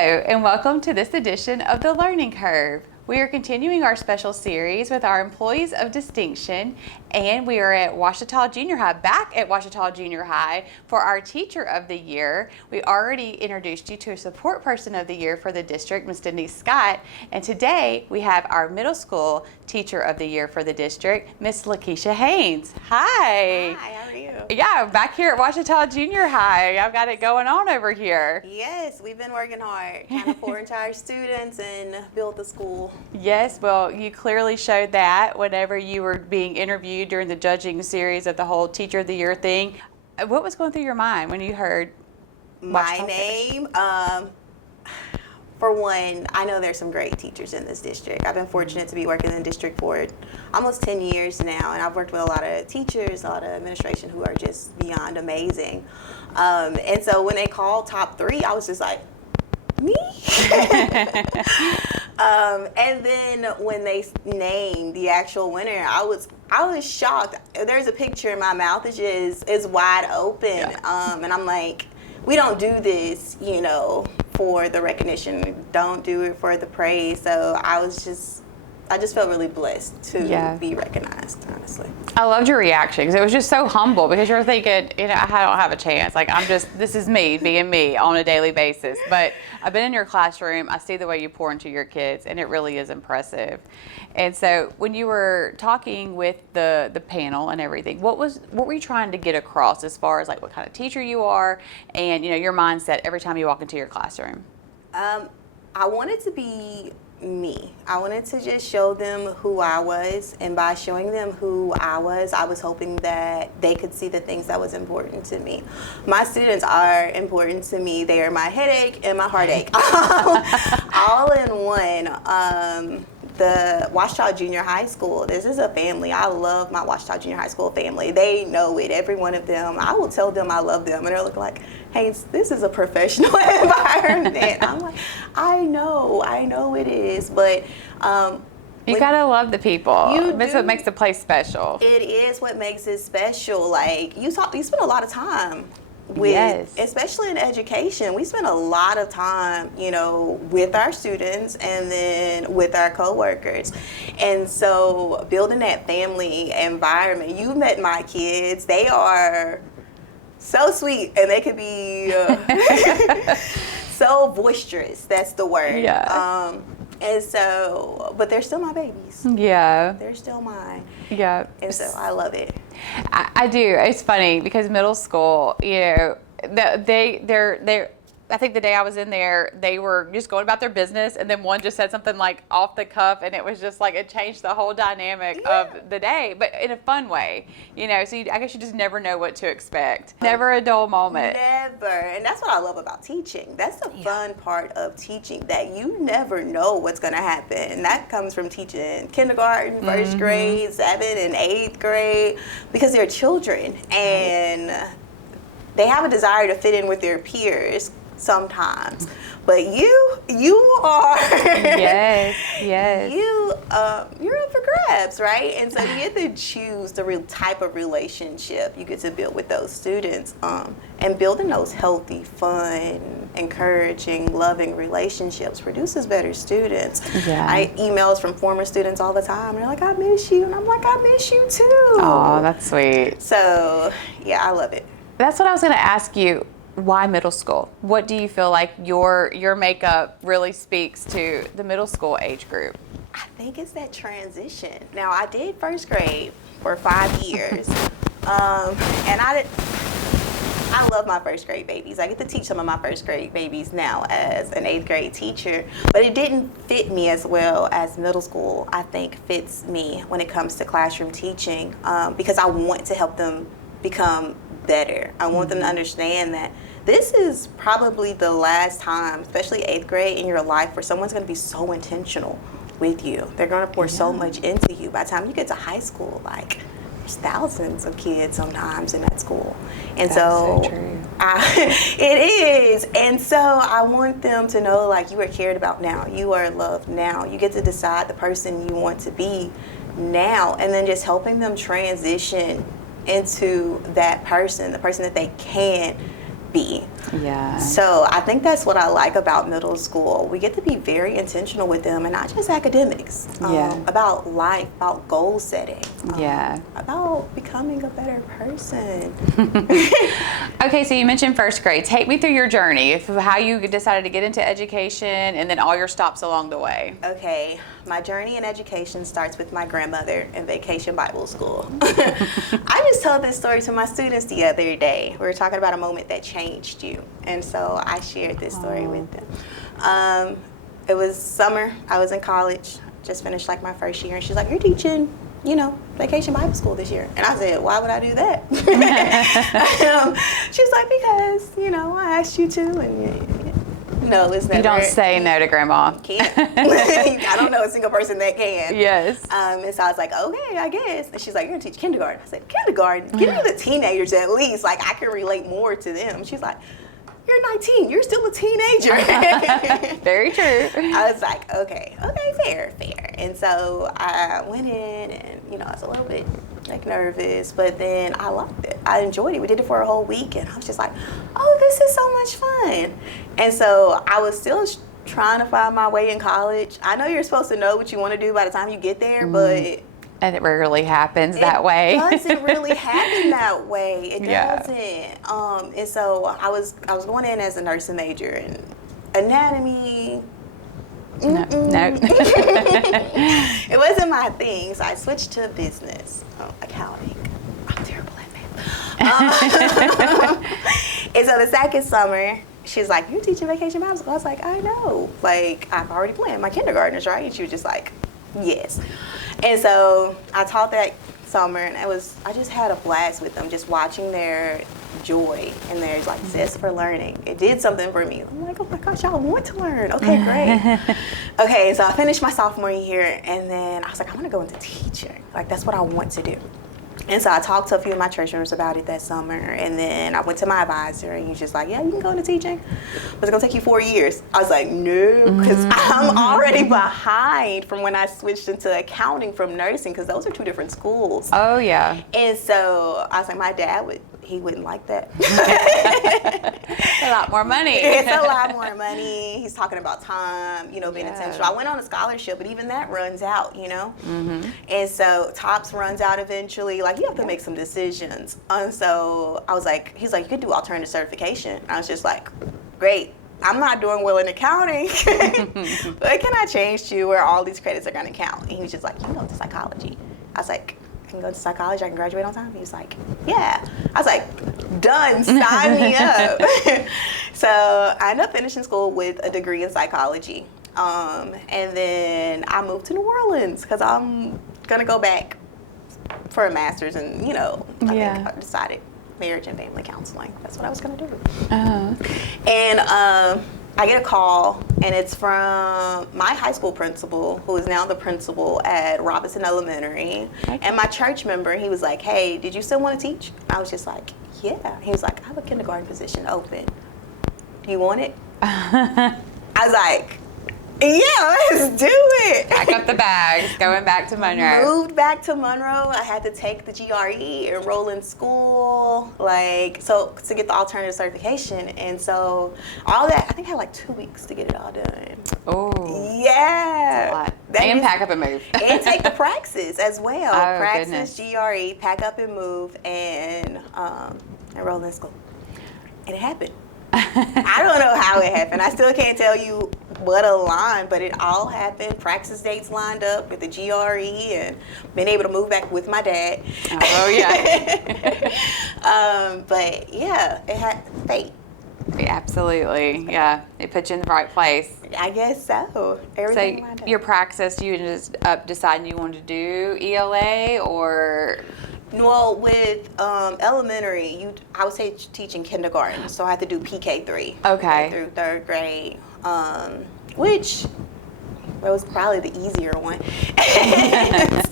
and welcome to this edition of The Learning Curve. We are continuing our special series with our employees of distinction, and we are at Ouachita Junior High, back at Ouachita Junior High for our Teacher of the Year. We already introduced you to a Support Person of the Year for the district, Ms. Denise Scott, and today we have our Middle School Teacher of the Year for the district, Ms. Lakeisha Haynes. Hi. Hi, how are you? Yeah, back here at Ouachita Junior High. I've got it going on over here. Yes, we've been working hard, trying to pour into our students and build the school. Yes, well, you clearly showed that whenever you were being interviewed during the judging series of the whole Teacher of the Year thing. What was going through your mind when you heard my name? For one, I know there's some great teachers in this district. I've been fortunate to be working in the district for almost 10 years now, and I've worked with a lot of teachers, a lot of administration who are just beyond amazing. And so when they called top 3, I was just like, me? And then when they named the actual winner, I was shocked. There's a picture, my mouth is wide open. Yeah. And I'm like, we don't do this, for the recognition. Don't do it for the praise. So I just felt really blessed to be recognized, honestly. I loved your reaction because it was just so humble, because you're thinking, I don't have a chance. Like, this is me being me on a daily basis. But I've been in your classroom. I see the way you pour into your kids, and it really is impressive. And so when you were talking with the panel and everything, what were you trying to get across as far as like what kind of teacher you are and, your mindset every time you walk into your classroom? I wanted to be me. I wanted to just show them who I was, and by showing them who I was hoping that they could see the things that was important to me. My students are important to me. They are my headache and my heartache, all in one. The Ouachita Junior High School, this is a family. I love my Ouachita Junior High School family. They know it, every one of them. I will tell them I love them, and they're looking like, hey, this is a professional environment. I'm like, I know it is, but you gotta love the people. That's what makes the place special. It is what makes it special. Like, you spend a lot of time with, especially in education, we spend a lot of time, with our students and then with our coworkers. And so building that family environment, you met my kids. They are so sweet, and they could be so boisterous. That's the word. Yeah. And so, but they're still my babies. Yeah. They're still mine. Yeah. And so I love it. I do. It's funny because middle school, they're I think the day I was in there, they were just going about their business, and then one just said something like off the cuff, and it was just like it changed the whole dynamic of the day, but in a fun way, So I guess you just never know what to expect. Never a dull moment. Never. And that's what I love about teaching. That's the fun part of teaching, that you never know what's going to happen. And that comes from teaching kindergarten, first grade, 7th and 8th grade, because they're children, and they have a desire to fit in with their peers sometimes, but you are you're up for grabs, right? And so you get to choose the real type of relationship you get to build with those students, and building those healthy, fun, encouraging, loving relationships produces better students. I emails from former students all the time, and they're like, I miss you, and I'm like, I miss you too. Oh, that's sweet. So I love it. That's what I was going to ask you. Why middle school? What do you feel like your makeup really speaks to the middle school age group? I think it's that transition. Now, I did first grade for 5 years, and I love my first grade babies. I get to teach some of my first grade babies now as an 8th grade teacher, but it didn't fit me as well as middle school, I think, fits me when it comes to classroom teaching, because I want to help them become better. I want them to understand that this is probably the last time, especially 8th grade in your life, where someone's going to be so intentional with you. They're going to pour so much into you. By the time you get to high school, there's thousands of kids sometimes in that school. And That's so true. It is. And so I want them to know, you are cared about now. You are loved now. You get to decide the person you want to be now, and then just helping them transition into that person, the person that they can be. Yeah. So I think that's what I like about middle school. We get to be very intentional with them, and not just academics. About life, about goal setting. About becoming a better person. Okay, so you mentioned first grade. Take me through your journey of how you decided to get into education and then all your stops along the way. Okay, my journey in education starts with my grandmother in Vacation Bible School. I just told this story to my students the other day. We were talking about a moment that changed you. And so I shared this story with them. It was summer. I was in college, just finished like my first year. And she's like, you're teaching, Vacation Bible School this year. And I said, why would I do that? She's like, because, I asked you to. And no, it's never. You don't say no to grandma. Can't. I don't know a single person that can. Yes. And so I was like, okay, I guess. And she's like, you're going to teach kindergarten. I said, kindergarten? Give me the teenagers at least. Like, I can relate more to them. She's like, you're 19. You're still a teenager. Very true. I was like, okay, fair. And so I went in and, I was a little bit nervous, but then I liked it. I enjoyed it. We did it for a whole week, and I was just like, oh, this is so much fun. And so I was still trying to find my way in college. I know you're supposed to know what you want to do by the time you get there, but and it rarely happens that way. It doesn't really happen that way. It doesn't. And so I was going in as a nursing major, and anatomy. No. It wasn't my thing, so I switched to business, accounting. I'm terrible at math. And so the second summer, she's like, you're teaching Vacation Bible School? I was like, I know. Like, I've already planned my kindergartners, right? And she was just like, yes. And so I taught that summer, and I just had a blast with them, just watching their joy and their zest for learning. It did something for me. I'm like, oh my gosh, y'all want to learn. Okay, great. Okay, so I finished my sophomore year, and then I was like, I want to go into teaching. Like, that's what I want to do. And so I talked to a few of my church members about it that summer, and then I went to my advisor, and he's just like, yeah, you can go into teaching, but it's going to take you 4 years. I was like, no, because I'm already behind from when I switched into accounting from nursing, because those are two different schools. Oh, yeah. And so I was like, my dad wouldn't like that. A lot more money. It's a lot more money. He's talking about time, being intentional. I went on a scholarship, but even that runs out, And so TOPS runs out eventually. Like, you have to make some decisions. And so I was like, he's like, you could do alternative certification. And I was just like, great. I'm not doing well in accounting, but can I change to where all these credits are going to count? And he was just like, you can go to psychology. I was like, I can go to psychology, I can graduate on time? He was like, yeah. I was like, done, sign me up. So I ended up finishing school with a degree in psychology. And then I moved to New Orleans because I'm going to go back for a master's, and, I think I decided marriage and family counseling. That's what I was going to do. And I get a call, and it's from my high school principal, who is now the principal at Robinson Elementary. Okay. And my church member, he was like, hey, did you still want to teach? I was just like, yeah. He was like, I have a kindergarten position open. Do you want it? I was like, yeah, let's do it. Pack up the bags, going back to Monroe. Moved back to Monroe. I had to take the GRE, enroll in school, to get the alternative certification. And so all that, I think I had like 2 weeks to get it all done. Oh. Yeah. That's a lot. And pack up and move. And take the praxis as well. Oh, Praxis, goodness. GRE, pack up and move, and enroll in school. And it happened. I don't know how it happened. I still can't tell you what aligned, but it all happened. Praxis dates lined up with the GRE, and been able to move back with my dad. Oh, yeah. But yeah, it had fate. Absolutely. Yeah. It put you in the right place. I guess so. Everything lined up. Your praxis, you just deciding you wanted to do ELA, or? Well, with elementary, I would say teaching kindergarten, so I had to do PK3. Okay. Through third grade, which was probably the easier one.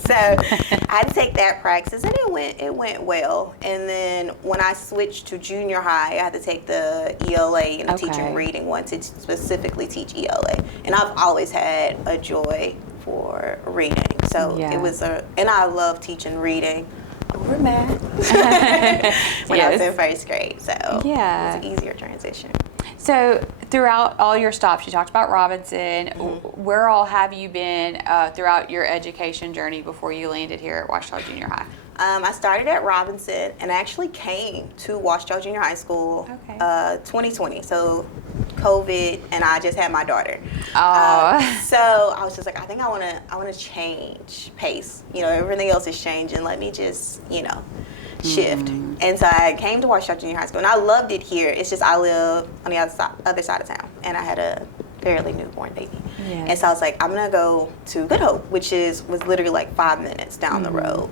So I had to take that praxis, and it went well. And then when I switched to junior high, I had to take the ELA and the teaching reading one to specifically teach ELA. And I've always had a joy for reading, so it was and I love teaching reading. over math when I was in first grade. So Yeah. it was an easier transition. So throughout all your stops, you talked about Robinson. Where all have you been throughout your education journey before you landed here at Ouachita Junior High? I started at Robinson and I actually came to Ouachita Junior High School 2020. So COVID, and I just had my daughter. So I was just like, I think I want to change pace. You know, everything else is changing. Let me just, shift. And so I came to Ouachita Junior High School, and I loved it here. It's just I live on the other side of town, and I had a fairly newborn baby. Yes. And so I was like, I'm gonna go to Good Hope, which was literally like 5 minutes down the road.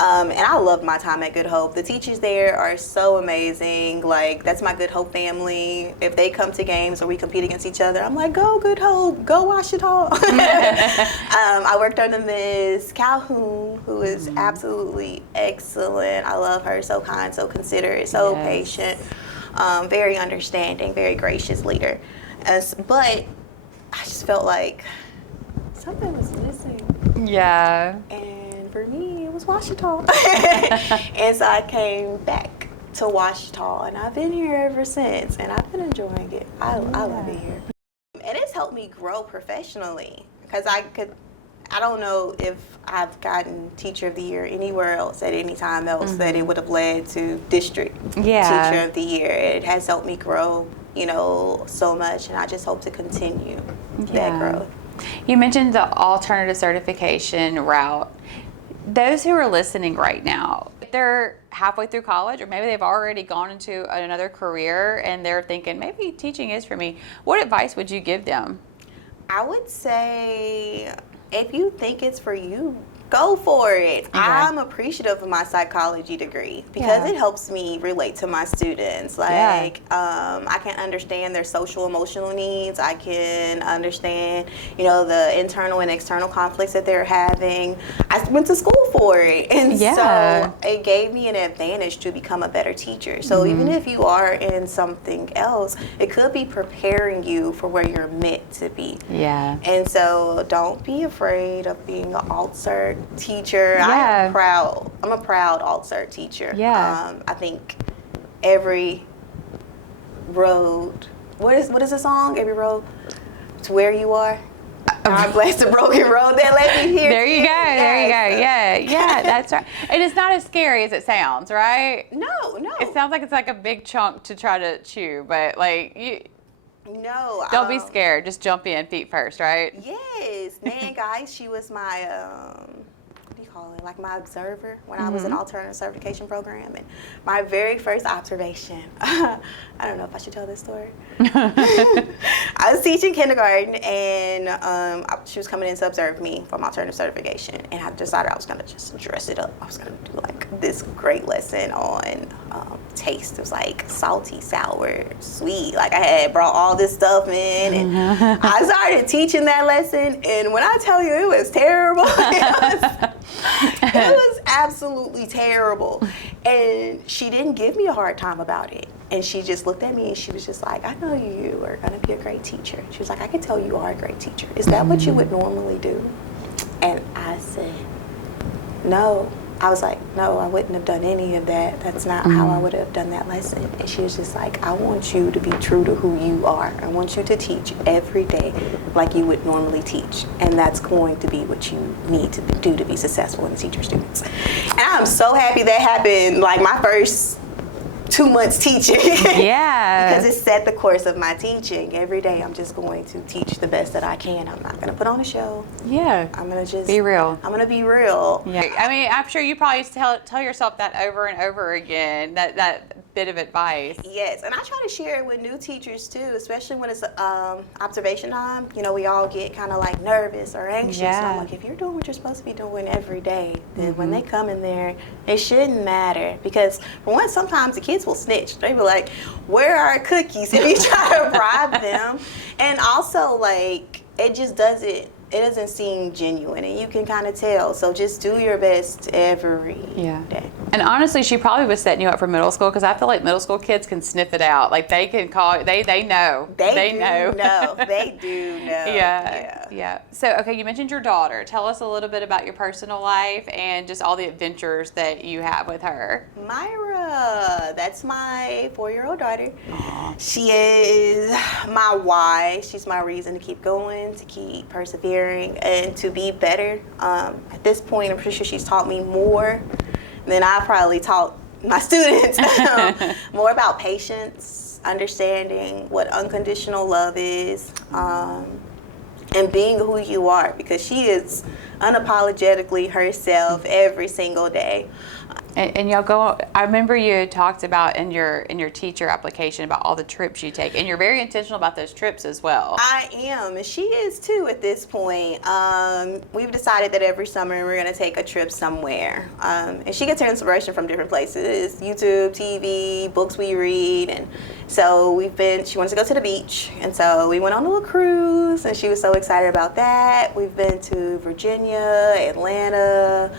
And I loved my time at Good Hope. The teachers there are so amazing. Like, that's my Good Hope family. If they come to games or we compete against each other, I'm like, go Good Hope, go Ouachita. I worked under Ms. Calhoun, who is absolutely excellent. I love her. So kind, so considerate, so patient, very understanding, very gracious leader. But I just felt like something was missing. Yeah. And for me, it was Ouachita. And so I came back to Ouachita, and I've been here ever since, and I've been enjoying it. I love it here. And it's helped me grow professionally, because I don't know if I've gotten Teacher of the Year anywhere else at any time else that it would have led to District Teacher of the Year. It has helped me grow, so much, and I just hope to continue that growth. You mentioned the alternative certification route. Those who are listening right now, if they're halfway through college, or maybe they've already gone into another career and they're thinking, maybe teaching is for me, what advice would you give them? I would say, if you think it's for you, go for it. Okay. I'm appreciative of my psychology degree because it helps me relate to my students. Like, I can understand their social emotional needs. I can understand, the internal and external conflicts that they're having. I went to school for it. And so it gave me an advantage to become a better teacher. So even if you are in something else, it could be preparing you for where you're meant to be. Yeah. And so don't be afraid of being an alt-cert teacher. I'm a proud alt-cert teacher. I think every road, what is the song? Every road to where you are. God bless the broken road that led me here. There you go. Yeah, that's right. And it's not as scary as it sounds, right? No. It sounds like it's like a big chunk to try to chew, but don't be scared. Just jump in feet first, right? Yes. Man, guys, she was my like my observer when I was in alternative certification program. And my very first observation, I don't know if I should tell this story. I was teaching kindergarten, and she was coming in to observe me from alternative certification, and I decided I was going to just dress it up. I was going to do like this great lesson on taste. It was like salty, sour, sweet. Like I had brought all this stuff in, and I started teaching that lesson, and when I tell you it was terrible, it was absolutely terrible. And she didn't give me a hard time about it. And she just looked at me and she was just like, I know you are going to be a great teacher. She was like, I can tell you are a great teacher. Is that what you would normally do? And I said, no. I was like, no, I wouldn't have done any of that. That's not how I would have done that lesson. And she was just like, I want you to be true to who you are. I want you to teach every day like you would normally teach. And that's going to be what you need to do to be successful in teach your students. And I'm so happy that happened, like my first 2 months teaching. Because it set the course of my teaching. Every day I'm just going to teach the best that I can. I'm not going to put on a show. I'm going to just be real. I'm going to be real. I mean, I'm sure you probably tell yourself that over and over again, that bit of advice. Yes, and I try to share it with new teachers too, especially when it's observation time. We all get kind of like nervous or anxious. And I'm like, if you're doing what you're supposed to be doing every day, then when they come in there, it shouldn't matter. Because for one, sometimes the kids will snitch. They be like, where are our cookies? If you try to bribe them. And also, like, it just doesn't it doesn't seem genuine, and you can kind of tell. So just do your best every day. And honestly, she probably was setting you up for middle school, because I feel like middle school kids can sniff it out. Like they can call, they know. They know. They do know. Yeah. So, okay, you mentioned your daughter. Tell us a little bit about your personal life and just all the adventures that you have with her. Myra, that's my 4-year-old daughter. Aww. She is my why. She's my reason to keep going, to keep persevering, and to be better. At this point, I'm pretty sure she's taught me more than I probably taught my students. More about patience, understanding what unconditional love is, and being who you are, because she is unapologetically herself every single day. And y'all go. I remember you had talked about in your teacher application about all the trips you take, and you're very intentional about those trips as well. I am, and she is too at this point. We've decided that every summer we're going to take a trip somewhere, and she gets her inspiration from different places: YouTube, TV, books we read, and so she wants to go to the beach, and so we went on a little cruise, and she was so excited about that. We've been to Virginia, Atlanta.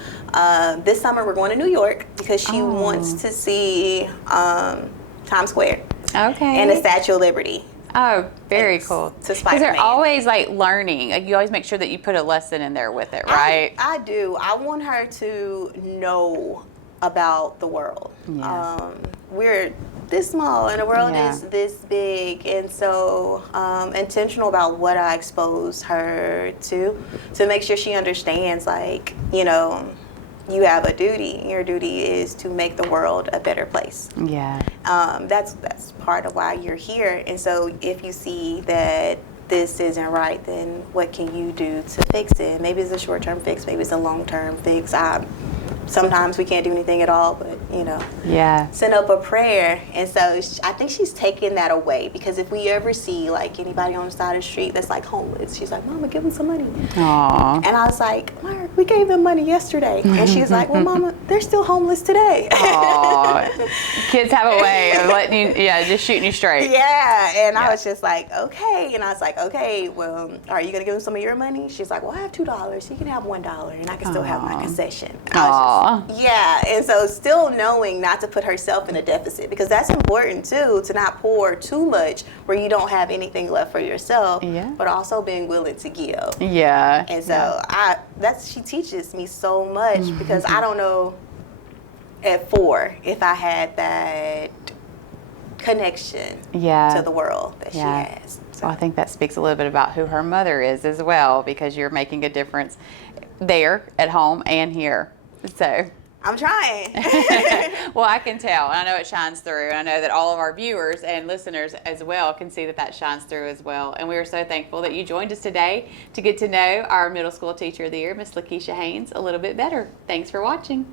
This summer we're going to New York because she wants to see Times Square. Okay. And the Statue of Liberty. Oh, very cool. Because they're always like learning. Like you always make sure that you put a lesson in there with it, right? I do. I want her to know about the world. Yeah. We're this small and the world is this big, and so intentional about what I expose her to make sure she understands, like, you have a duty, and your duty is to make the world a better place. Yeah. That's part of why you're here. And so if you see that this isn't right, then what can you do to fix it? Maybe it's a short-term fix, maybe it's a long-term fix. Sometimes we can't do anything at all, but send up a prayer. And so I think she's taking that away, because if we ever see like anybody on the side of the street that's like homeless, she's like, Mama, give them some money. Aww. And I was like, Mark, we gave them money yesterday. And she's like, well, Mama, they're still homeless today. Aww. Kids have a way of letting you, just shooting you straight. Yeah. And I was just like, okay. And I was like, okay, well, are you going to give them some of your money? She's like, well, I have $2. You can have $1, and I can still have my concession. Yeah, and so still knowing not to put herself in a deficit, because that's important too, to not pour too much where you don't have anything left for yourself, but also being willing to give. Yeah. And so she teaches me so much, because I don't know at 4 if I had that connection to the world that she has. So. Well, I think that speaks a little bit about who her mother is as well, because you're making a difference there at home and here. So I'm trying. Well, I can tell. I know it shines through. And I know that all of our viewers and listeners as well can see that shines through as well. And we are so thankful that you joined us today to get to know our Middle School Teacher of the Year, Miss Lakeisha Haynes, a little bit better. Thanks for watching.